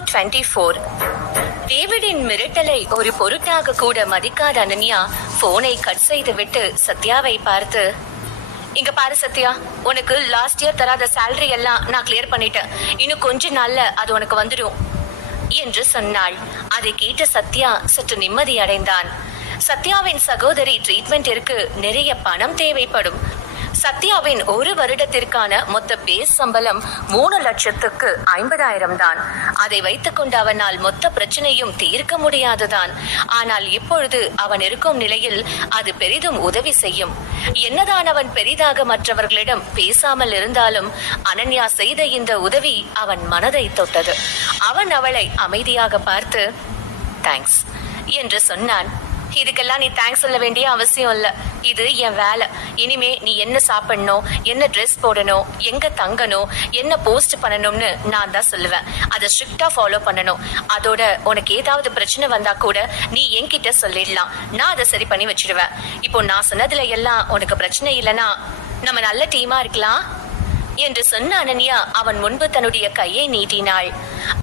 24. டேவிடின் மிரட்டலை ஒரு பொருட்டாக கூட மதிக்காத அனன்யா போனை கட் செய்துவிட்டு சத்யாவை பார்த்து, இங்க பாரு சத்யா, உனக்கு லாஸ்ட் இயர் தராத சேலரி எல்லாம் நான் கிளியர் பண்ணிட்டேன். இன்னும் கொஞ்ச நாள்ல அது உனக்கு வந்துடும் என்று சொன்னாள். அதை கேட்ட சத்யா சற்று நிம்மதி அடைந்தான். சத்யாவின் சகோதரி ட்ரீட்மெண்டிற்கு நிறைய பணம் தேவைப்படும். சத்யாவின் ஒரு வருடத்திற்கான மொத்த பேஸ் சம்பளம் 3,50,000 தான். அதை வைத்துக் கொண்டு அவனால் மொத்த பிரச்சனையும் தீர்க்க முடியாதுதான். ஆனால் இப்பொழுது அவன் இருக்கும் நிலையில் அது பெரிதும் உதவி செய்யும். என்னதான் அவன் பெரிதாக மற்றவர்களிடம் பேசாமல் இருந்தாலும் அனன்யா செய்த இந்த உதவி அவன் மனதை தொட்டது. அவன் அவளை அமைதியாக பார்த்து, தேங்க்ஸ் என்று சொன்னான். இதுக்கெல்லாம் நீ தேங்க்ஸ் சொல்ல வேண்டிய அவசியம் இல்ல. இது என் வேலை. இனிமே நீ என்ன சாப்பிடணும், என்ன ட்ரெஸ் போடணும், எங்க தங்கணும், என்ன போஸ்ட் பண்ணணும்னு நான் தான் சொல்லுவேன். அதை ஸ்ட்ரிக்டா ஃபாலோ பண்ணணும். அதோட உனக்கு ஏதாவது பிரச்சனை வந்தா கூட நீ என்கிட்ட சொல்லிடலாம். நான் அதை சரி பண்ணி வச்சிடுவேன். இப்போ நான் சொன்னதுல எல்லாம் உனக்கு பிரச்சனை இல்லைன்னா நம்ம நல்ல டீமா இருக்கலாம் என்று சொன்ன அனன்யா அவன் முன்பு தன்னுடைய கையை நீட்டினாள்.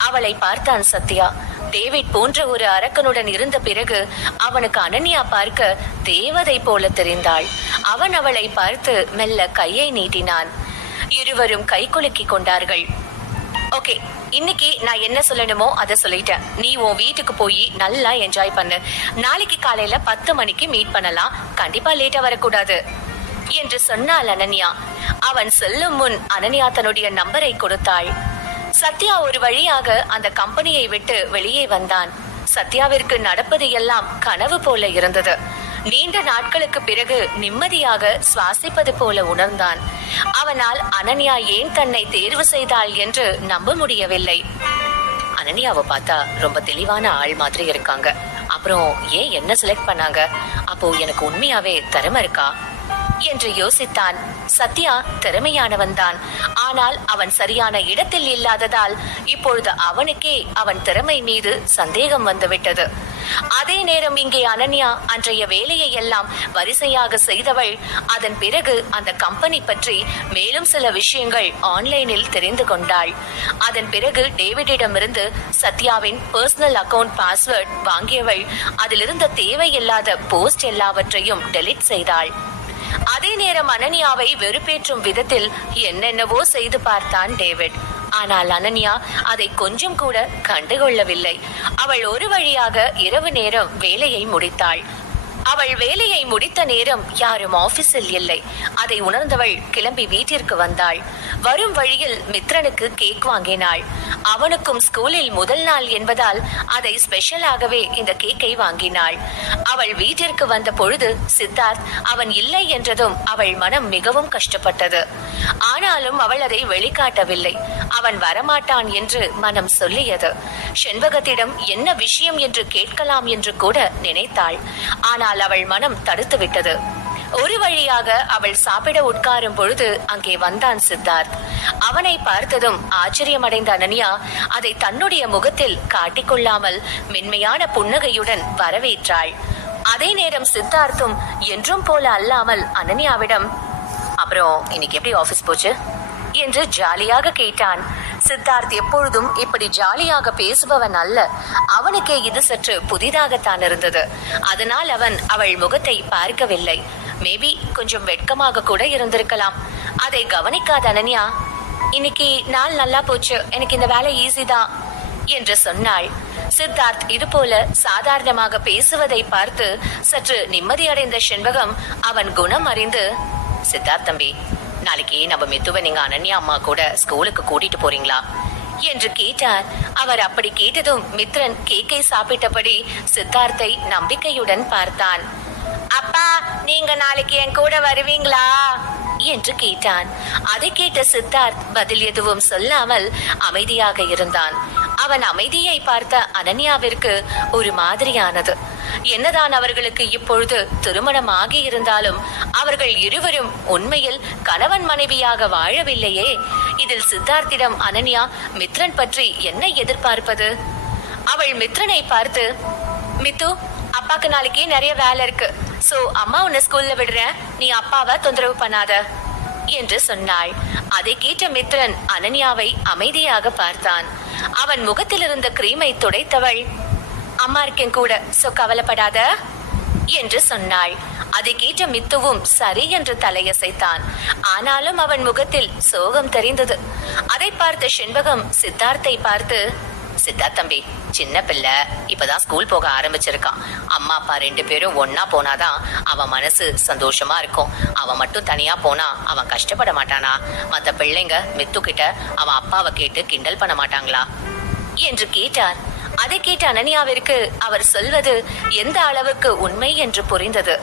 அவளை பார்த்தான் சத்யா. டேவிட் போன்ற ஒரு அரக்கனுடன் இருந்த பிறகு அவனுக்கு அனன்யா பார்க்க தேவதை போல தெரிந்தாள். அவன் அவளை பார்த்து மெல்ல கையை நீட்டினான். இருவரும் கை குலுக்கி கொண்டார்கள். ஓகே, இன்னைக்கு நான் என்ன சொல்லணுமோ அதை சொல்லிட்டேன். நீ உன் வீட்டுக்கு போய் நல்லா என்ஜாய் பண்ணு. நாளைக்கு காலையில 10 மணிக்கு மீட் பண்ணலாம். கண்டிப்பா லேட்டா வரக்கூடாது என்று சொன்னாள் அனன்யா. அவன் செல்லும் முன் அனன்யா தன்னுடைய நம்பரை கொடுத்தாள். சத்யா ஒரு வழியாக அந்த கம்பெனியை விட்டு வெளியே வந்தான். சத்யாவிற்கு நடப்பது எல்லாம் கனவு போல இருந்தது. நீண்ட நாட்களுக்கு பிறகு நிம்மதியாக சுவாசிப்பது போல உணர்ந்தான். அவனால் அனன்யா ஏன் தன்னை தேர்வு செய்தாள் என்று நம்ப முடியவில்லை. அனன்யாவை பார்த்தா ரொம்ப தெளிவான ஆள் மாதிரி இருக்காங்க. அப்புறம் ஏன் என்ன செலக்ட் பண்ணாங்க? அப்போ எனக்கு உண்மையாவே திறமை இருக்கா என்று யோசித்தான். சத்யா திறமையானவன் தான். ஆனால் அவன் சரியான இடத்தில் இல்லாததால் இப்பொழுது அவனுக்கே அவன் திறமை மீது சந்தேகம் வந்துவிட்டது. அதே நேரம் இங்கே அனன்யா அன்றைய வேலையை எல்லாம் வரிசையாக செய்தவள். அதன் பிறகு அந்த கம்பெனி பற்றி மேலும் சில விஷயங்கள் ஆன்லைனில் தெரிந்து கொண்டாள். அதன் பிறகு டேவிடிடமிருந்து சத்யாவின் பர்சனல் அக்கவுண்ட் பாஸ்வேர்ட் வாங்கியவள். அதிலிருந்த தேவையில்லாத போஸ்ட் எல்லாவற்றையும் டெலீட் செய்தாள். அதே நேரம் அனன்யாவை வெறுப்பேற்றும் விதத்தில் என்னென்னவோ செய்து பார்த்தான் டேவிட். ஆனால் அனன்யா அதை கொஞ்சம் கூட கண்டுகொள்ளவில்லை. அவள் ஒரு வழியாக இரவு நேரம் வேலையை முடித்தாள். அவள் வேலையை முடித்த நேரம் யாரும் ஆபீஸில் இல்லை. அதை உணர்ந்தவள் கிளம்பி வீட்டிற்கு வந்தாள். வரும் வழியில் மித்ரனுக்கு கேக் வாங்கினாள். அவனுக்கும் ஸ்கூலில் முதல் நாள் என்பதால் அதை ஸ்பெஷலாகவே இந்த கேக்கை வாங்கினாள். அவள் வீட்டிற்கு வந்த பொழுது சித்தார்த் அவன் இல்லை என்றதும் அவள் மனம் மிகவும் கஷ்டப்பட்டது. ஆனாலும் அவள் அதை வெளிக்காட்டவில்லை. அவன் வரமாட்டான் என்று மனம் சொல்லியது. செண்பகத்திடம் என்ன விஷயம் என்று கேட்கலாம் என்று கூட நினைத்தாள். ஆனால் அவள் மனம் தடுத்து விட்டது. ஒரு வழியாக அவள் சாப்பிட உட்காரும் பொழுது அங்கே வந்தான் சித்தார்த். அவனை பார்த்ததும் ஆச்சரியமடைந்த அனன்யா அதை தன்னுடைய முகத்தில் காட்டிக்கொள்ளாமல் மென்மையான புன்னகையுடன் வரவேற்றாள். அதே நேரம் சித்தார்த்தும் என்றும் போல அல்லாமல் அனன்யாவிடம், அப்புறம் இன்னைக்கு எப்படி ஆபீஸ் போச்சு என்று ஜாலியாக கேட்டான். சித்தார்த் எப்பொழுதும் இப்படி ஜாலியாக பேசுபவன் அல்ல. அவனுக்கே இது சற்று புதிதாகத்தான் இருந்தது. அதனால் அவன் அவள் முகத்தை பார்க்கவில்லை. மேபி கொஞ்சம் வெட்கமாக கூட இருந்திருக்கலாம். அதை கவனிக்காத அனன்யா, இன்னைக்கு நாள் நல்லா போச்சு, எனக்கு இந்த வேலை ஈஸி தான் என்று சொன்னாள். சித்தார்த் இது போல சாதாரணமாக பேசுவதை பார்த்து சற்று நிம்மதியடைந்த செண்பகம் அவன் குணம் அறிந்து, சித்தார்த் தம்பி, நாளைக்கு நம்ம மித்துவை நீங்க அனன்யா அம்மா கூட ஸ்கூலுக்கு கூட்டிட்டு போறீங்களா என்று கேட்டார். அவர் அப்படி கேட்டதும் மித்ரன் கேக்கை சாப்பிட்டபடி சித்தார்த்தை நம்பிக்கையுடன் பார்த்தான். அப்பா, நீங்க நாளைக்கு என் கூட வருவீங்களா என்று கேட்டான். அதை கேட்ட சித்தார்த் பதில் எதுவும் சொல்லாமல் அமைதியாக இருந்தான். அவன் அமைதியை பார்த்த அனன்யாவிற்கு ஒரு மாதிரியானது. என்னதான் அவர்களுக்கு இப்பொழுது திருமணம் ஆகி இருந்தாலும் அவர்கள் இருவரும் உண்மையில் கணவன் மனைவியாக வாழவில்லையே. இதில் சித்தார்த்திடம் அனன்யா மித்ரன் பற்றி என்ன எதிர்பார்ப்பது? அவள் மித்ரனை பார்த்து, மித்து, அப்பாக்கு நாளைக்கு நிறைய வேலை இருக்கு. சோ அம்மா உன்னை ஸ்கூல்ல விடுறேன், நீ அப்பாவை தொந்தரவு பண்ணாத என்று சொன்னாள். அதை கேட்ட மித்ரன் அனன்யாவை அமைதியாக பார்த்தான். அவன் முகத்தில் இருந்த கிரீமை துடைத்தவள், அம்மா இருக்கேன் கூட, சோ கவலைப்படாத என்று சொன்னாள். அதை கேட்ட மித்துவும் சரி என்று தலையசைத்தான். ஆனாலும் அவன் முகத்தில் சோகம் தெரிந்தது. அதை பார்த்த செண்பகம் சித்தார்த்தை பார்த்து, சித்தார்த் தம்பி, சின்ன பிள்ளை இப்பதான் ஸ்கூல் போக ஆரம்பிச்சிருக்கான். அம்மா அப்பா 2 பேரும் ஒன்னா போனாதான் அவன் மனசு சந்தோஷமா இருக்கும். அவன் மட்டும் தனியா போனா அவன் கஷ்டப்பட மாட்டானா? மத்த பிள்ளைங்க மித்து கிட்ட அவன் அப்பாவை கேட்டு கிண்டல் பண்ண மாட்டாங்களா என்று கேட்டார். அதை கேட்ட அனன்யாவிற்கு அவர் சொல்வது எந்த அளவுக்கு உண்மை என்று புரிந்தது.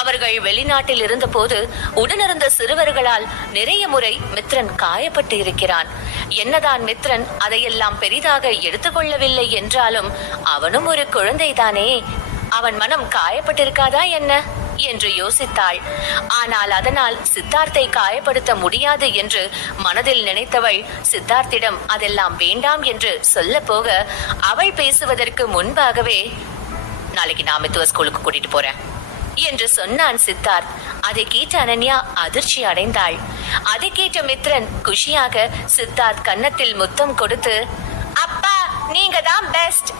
அவர்கள் வெளிநாட்டில் இருந்த போது உடனிருந்த சிறுவர்களால் நிறைய முறை மித்ரன் காயப்பட்டு இருக்கிறான். என்னதான் மித்ரன் அதையெல்லாம் பெரிதாக எடுத்துக்கொள்ளவில்லை என்றாலும் அவனும் ஒரு குழந்தைதானே, அவன் மனம் காயப்பட்டிருக்காதா என்ன என்று யோசித்தாள். ஆனால் அதனால் சித்தார்த்தை காயப்படுத்த முடியாது என்று மனதில் நினைத்தவள் சித்தார்த்திடம் அதெல்லாம் வேண்டாம் என்று சொல்ல போக அவள் பேசுவதற்கு முன்பாகவே, நாளைக்கு நான் மித்துவ ஸ்கூலுக்கு கூட்டிட்டு போறேன் என்று சொன்னான் சித்தார்த். அதை கேட்ட அனன்யா அதிர்ச்சி அடைந்தாள். அதை கேட்ட மித்ரன் குஷியாக சித்தார்த் கன்னத்தில் முத்தம் கொடுத்து, அப்பா நீங்க தான் பெஸ்ட்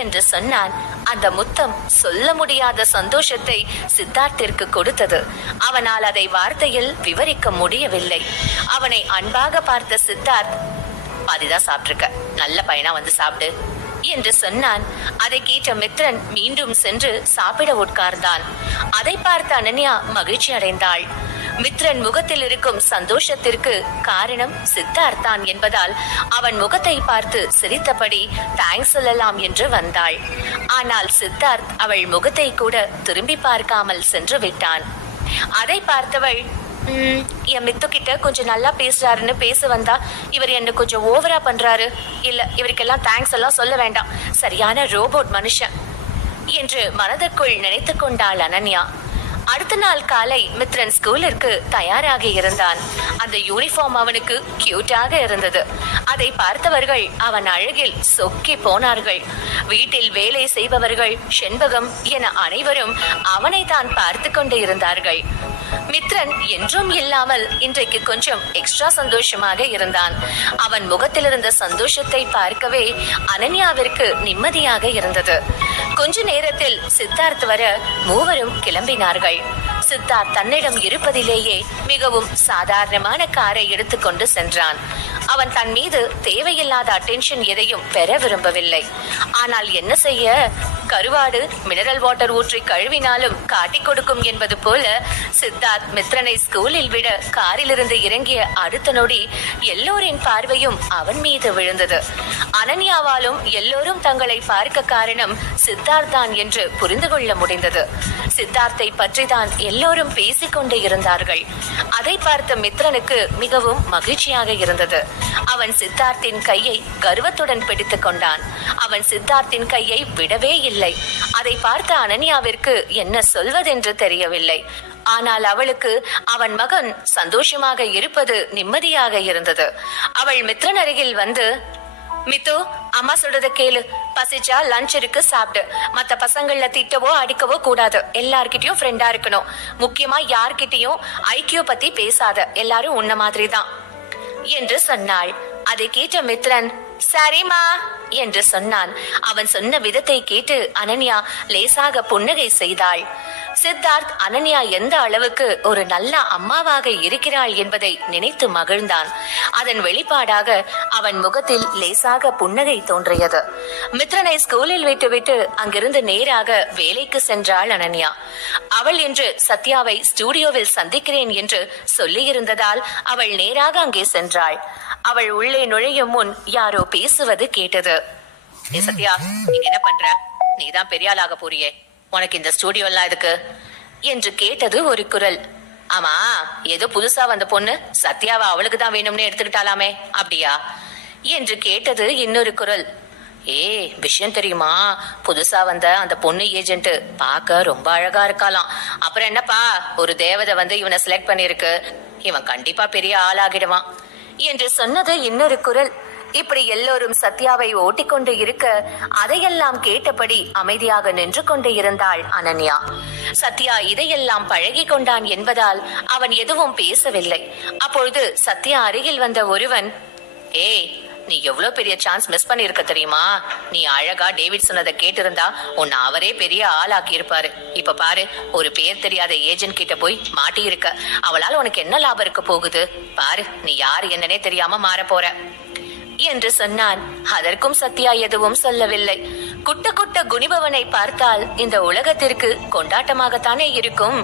என்று சொன்னான். அந்த முத்தம் சொல்ல முடியாத சந்தோஷத்தை சித்தார்த்திற்கு கொடுத்தது. அவனால் அதை வார்த்தையில் விவரிக்க முடியவில்லை. அவனை அன்பாக பார்த்த சித்தார்த், பாதிதான் சாப்பிட்டிருக்க, நல்ல பையனா வந்து சாப்பிடு என்று சொன்னான். அதை கேட்ட மித்ரன் மீண்டும் சென்று சாப்பிட உட்கார்ந்தான். அதை பார்த்த அனன்யா மகிழ்ச்சி அடைந்தாள். மித்ரன் முகத்தில் இருக்கும் சந்தோஷத்திற்கு காரணம் சித்தார்த் தான் என்பதால் அவன் முகத்தை பார்த்து சிரித்தபடி தேங்க்ஸ் சொல்லலாம் என்று வந்தாள். ஆனால் சித்தார்த் அவள் முகத்தை கூட திரும்பி பார்க்காமல் சென்று விட்டான். அதை பார்த்தவள், என் மித்து கிட்ட கொஞ்சம் நல்லா பேசுறாருன்னு பேச வந்தா இவர் என்ன கொஞ்சம் ஓவரா பண்றாரு, இல்ல இவருக்கெல்லாம் தேங்க்ஸ் எல்லாம் சொல்ல வேண்டாம், சரியான ரோபோட் மனுஷன் என்று மனதிற்குள் நினைத்து கொண்டாள் அனன்யா. அடுத்த நாள் காலை மித்ரன் ஸ்கூலிற்கு தயாராகி இருந்தான். அந்த யூனிஃபார்ம் அவனுக்கு கியூட்டாக இருந்தது. அதை பார்த்தவர்கள் அவன் அழகில் சொக்கி போனார்கள். வீட்டில் வேலை செய்பவர்கள், செண்பகம் என அனைவரும் அவனை தான் பார்த்து கொண்டு இருந்தார்கள். மித்ரன் என்றும் இல்லாமல் இன்றைக்கு கொஞ்சம் எக்ஸ்ட்ரா சந்தோஷமாக இருந்தான். அவன் முகத்தில் இருந்த சந்தோஷத்தை பார்க்கவே அனன்யாவிற்கு நிம்மதியாக இருந்தது. கொஞ்ச நேரத்தில் சித்தார்த் வர மூவரும் கிளம்பினார்கள். சித்தார்த் தன்னிடம் இருப்பதிலேயே மிகவும் சாதாரணமான காரை எடுத்துக்கொண்டு சென்றான். அவன் தன் மீது தேவையில்லாத அட்டென்ஷன் எதையும் பெற விரும்பவில்லை. ஆனால் என்ன செய்ய, கருவாடு மினரல் வாட்டர் ஊற்றி கழுவினாலும் காட்டிக் கொடுக்கும் என்பது போல சித்தார்த் மித்ரனை ஸ்கூலில் விட காரிலிருந்து இறங்கிய அடுத்த நொடி எல்லோரின் பார்வையும் அவன் மீது விழுந்தது. அனன்யாவாலும் எல்லோரும் தங்களை பார்க்க காரணம் சித்தார்த் தான் என்று புரிந்து கொள்ள முடிந்தது. சித்தார்த்தை பற்றி தான் எல்லோரும் பேசிக்கொண்டே இருந்தார்கள். அதை பார்த்த மித்ரனுக்கு மிகவும் மகிழ்ச்சியாக இருந்தது. அவன் சித்தார்த்தின் கையை கர்வத்துடன் பிடித்துக் கொண்டான். அவன் சித்தார்த்தின் கையை விடவே இல்லை. அதை பார்த்த அனன்யாவிற்கு என்ன சொல்வதென்று தெரியவில்லை. ஆனால் அவளுக்கு அவன் மகன் சந்தோஷமாக இருப்பது நிம்மதியாக இருந்தது. அவள் மித்ரன் அருகில் வந்து, மித்து, அம்மா சொல்றத கேளு, பசிச்சா லஞ்ச் இருக்கு சாப்பிடு, மத்த பசங்கள திட்டவோ அடிக்கவோ கூடாது, எல்லார்கிட்டயும் ஃப்ரெண்டா இருக்கணும், முக்கியமா யார்கிட்டயும் ஐக்கியூ பத்தி பேசாத, எல்லாரும் உன்ன மாதிரி தான் என்று சொன்னாள். அதை கேட்ட மித்ரன் சரிமா என்று சொன்னான். அவன் சொன்ன விதத்தை கேட்டு அனன்யா லேசாக புன்னகை செய்தாள். சித்தார்த் அனன்யா எந்த அளவுக்கு ஒரு நல்ல அம்மாவாக இருக்கிறாள் என்பதை நினைத்து மகிழ்ந்தான். அதன் வெளிப்பாடாக அவன் முகத்தில் லேசாக புன்னகை தோன்றியது. மித்ரனை ஸ்கூலில் விட்டுவிட்டு அங்கிருந்து நேராக வேலைக்கு சென்றாள் அனன்யா. அவள் இன்று சத்யாவை ஸ்டூடியோவில் சந்திக்கிறேன் என்று சொல்லியிருந்ததால் அவள் நேராக அங்கே சென்றாள். அவள் உள்ளே நுழையும் முன் யாரோ பேசுவது கேட்டது. சத்யா, நீங்க என்ன பண்ற? நீதான் பெரிய ஆளாக போறியே, உனக்கு இந்த ஸ்டூடியோ எல்லாம் எதுக்கு என்று கேட்டது ஒரு குரல். ஆமா, ஏதோ புதுசா வந்த பொண்ணு சத்யாவை அவளுக்கு தான் வேணும்னு எடுத்துக்கிட்டாலாமே, அப்படியா என்று கேட்டது இன்னொரு குரல். விஷயம் தெரியுமா, புதுசா வந்த அந்த பொண்ணு ஏஜென்ட் பார்க்க ரொம்ப அழகா இருக்காளாம். அப்புறம் என்னப்பா, ஒரு தேவதை வந்து இவனை செலக்ட் பண்ணிருக்கு, இவன் கண்டிப்பா பெரிய ஆளாகிடுவான் என்று சொன்னது இன்னொரு குரல். இப்படி எல்லோரும் சத்யாவை ஓட்டிக்கொண்டு இருக்க அதையெல்லாம் கேட்டபடி அமைதியாக நின்று கொண்டு இருந்தாள் அனன்யா. சத்யா இதையெல்லாம் பழகி கொண்டான் என்பதால் அவன் எதுவும் பேசவில்லை. அப்பொழுது சத்யா அருகில் வந்த ஒருவன், ஏய், நீ எவ்வளவு பெரிய சான்ஸ் மிஸ் பண்ணிருக்க தெரியுமா? நீ அழகா டேவிட் சொன்னதை கேட்டிருந்தா உன்னை அவரே பெரிய ஆளாக்கி இருப்பாரு. இப்ப பாரு, ஒரு பேர் தெரியாத ஏஜென்ட் கிட்ட போய் மாட்டி இருக்க. அவளால உனக்கு என்ன லாபம் இருக்க போகுது? பாரு, நீ யாரு என்னன்னே தெரியாம மாற போற என்று சொன்னான். அதற்கும் சத்யா எதுவும் சொல்லவில்லை. குட்ட குட்ட குனிபவனை பார்த்தால் இந்த உலகத்திற்கு கொண்டாட்டமாகத்தானே இருக்கும்.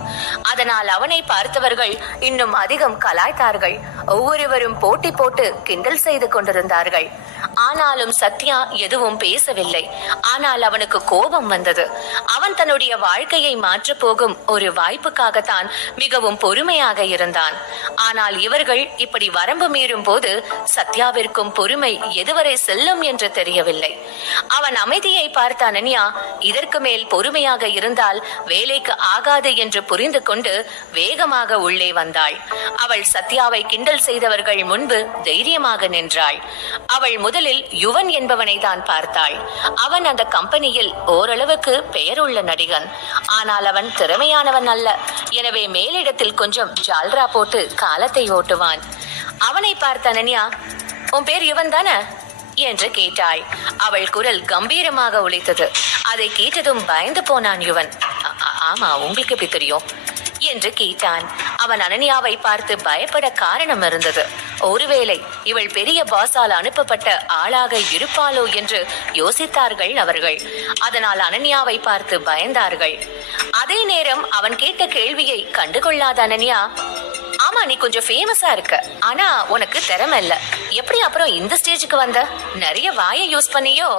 அதனால் அவனை பார்த்தவர்கள் இன்னும் அதிகம் கலாய்த்தார்கள். ஒவ்வொருவரும் போட்டி போட்டு கிண்டல் செய்து கொண்டிருந்தார்கள். ஆனாலும் சத்யா எதுவும் பேசவில்லை. ஆனால் அவனுக்கு கோபம் வந்தது. அவன் தன்னுடைய வாழ்க்கையை மாற்ற போகும் ஒரு வாய்ப்புக்காகத்தான் மிகவும் பொறுமையாக இருந்தான். ஆனால் இவர்கள் இப்படி வரம்பு மீறும் போது சத்யாவிற்கும் பொறுமை எதுவரை செல்லும் என்று தெரியவில்லை. அவன் அமைதியை பார்த்த அனன்யா இதற்கு மேல் பொறுமையாக இருந்தால் வேலைக்கு ஆகாது என்று புரிந்து கொண்டு வேகமாக உள்ளே வந்தாள். அவள் சத்யாவை கிண்டல் செய்தவர்கள் முன்பு தைரியமாக நின்றாள். அவள் முதலில் யுவன் என்பவனை தான் பார்த்தாள். அவன் அந்த கம்பெனியில் ஓரளவுக்கு பெயருள்ள நடிகன். ஆனால் அவன் திறமையானவன் அல்ல. எனவே மேலிடத்தில் கொஞ்சம் ஜால்ரா போட்டு காலத்தை ஓட்டுவான். அவனை பார்த்த அனன்யா, உன் பேர் யுவன் தானே என்று கேட்டாள். அவள் குரல் கம்பீரமாக ஒலித்தது. அதை கேட்டதும் பயந்து போனான் யுவன். ஆமா, உங்களுக்கு எப்படி தெரியும் என்று கேட்டான். அவன் அனன்யாவை பார்த்து பயப்பட காரணம் இருந்தது. ஒருவேளை இவள் பெரிய பாஸால் அனுப்பப்பட்ட ஆளாக இருப்பாளோ என்று யோசித்தார்கள் அவர்கள். அதனால் அனன்யாவை பார்த்து பயந்தார்கள். அதே நேரம் அவன் கேட்ட கேள்வியை கண்டுகொள்ளாத அனன்யா, ஆமா, நீ கொஞ்சம் ஃபேமஸா இருக்க, ஆனா உனக்கு திறமை இல்ல. எப்படி அப்புறம் இந்த ஸ்டேஜுக்கு வந்த? நிறைய வாயை யூஸ் பண்ணியோ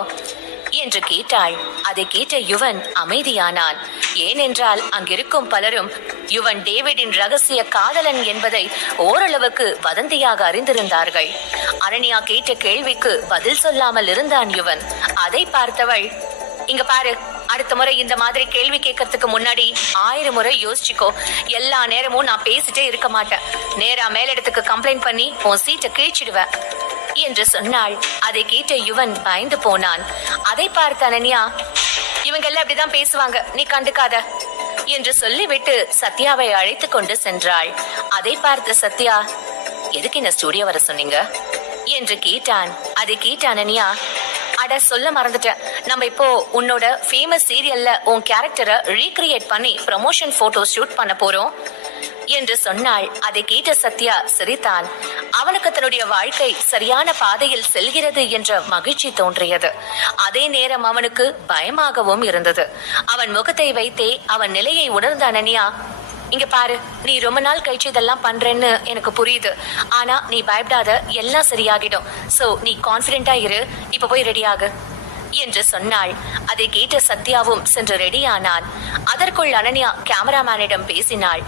என்று கேட்டாள். அதை கேட்ட யுவன் அமைதியானான். ஏனென்றால் அங்கிருக்கும் பலரும் யுவன் டேவிடின் ரகசிய காதலன் என்பதை ஓரளவுக்கு வதந்தியாக அறிந்திருந்தார்கள். அனன்யா கேட்ட கேள்விக்கு பதில் சொல்லாமல் இருந்தான் யுவன். அதை பார்த்தவள், இங்க பாரு, அடுத்த முறை இந்த மாதிரி கேள்வி கேட்கறதுக்கு முன்னாடி 1000 முறை யோசிச்சுக்கோ. எல்லா நேரமும் நான் பேசிட்டே இருக்க மாட்டேன். நேரா மேலிடத்துக்கு கம்ப்ளைண்ட் பண்ணி உன் சீட்டை கிழிச்சிடுவேன் என்று சொன்னாள். அதை கேட்ட யுவன் பயந்து போனான். அதை பார்த்த அனன்யா, இவங்க எல்லாம் அப்படிதான் பேசுவாங்க, நீ கண்டுக்காத என்று சொல்லிவிட்டு சத்யாவை அழைத்து கொண்டு சென்றாள். அதை பார்த்த சத்யா, எதுக்கு இந்த ஸ்டுடியோ வர சொன்னீங்க என்று கேட்டான். அதை கேட்ட அனன்யா, அட சொல்ல மறந்துட்டேன், நம்ம இப்போ உன்னோட ஃபேமஸ் சீரியல்ல உன் கேரக்டரை ரீக்ரியேட் பண்ணி ப்ரமோஷன் போட்டோ ஷூட் பண்ண போறோம் என்று சொன்னாள். அதை கேட்ட சத்யா சிரித்தான். அவனுக்கு தன்னுடைய வாழ்க்கை சரியான பாதையில் செல்கிறது என்ற மகிழ்ச்சி தோன்றியது. அதே நேரம் அவனுக்கு பயமாகவும் இருந்தது. அவன் முகத்தை வைத்தே அவன் நிலையை உணர்ந்த அனன்யா, இங்க பாரு, நீ ரொம்ப நாள் கழிச்சு இதெல்லாம் பண்றேன்னு எனக்கு புரியுது. ஆனா நீ பயப்படாத, எல்லாம் சரியாகிடும். சோ நீ கான்பிடென்டா இரு, இப்ப போய் ரெடியாகு என்று சொன்னாள். அதை கேட்ட சத்யாவும் சென்று ரெடியானான். அதற்குள் அனன்யா கேமராமேனிடம் பேசினாள்.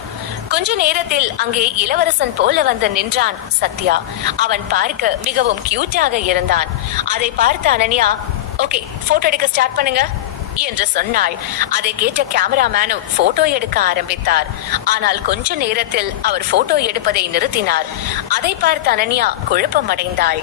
கொஞ்ச நேரத்தில் அங்கே இளவரசன் போல வந்து நின்றான் சத்யா. அவன் பார்க்க மிகவும் கியூட்டாக இருந்தான். அதை பார்த்த அனன்யா, ஓகே, போட்டோ எடுக்க ஸ்டார்ட் பண்ணுங்க என்று சொன்னாள். அதை கேட்ட கேமராமேனும் போட்டோ எடுக்க ஆரம்பித்தார். ஆனால் கொஞ்ச நேரத்தில் அவர் போட்டோ எடுப்பதை நிறுத்தினார். அதை பார்த்த அனன்யா குழப்பம் அடைந்தாள்.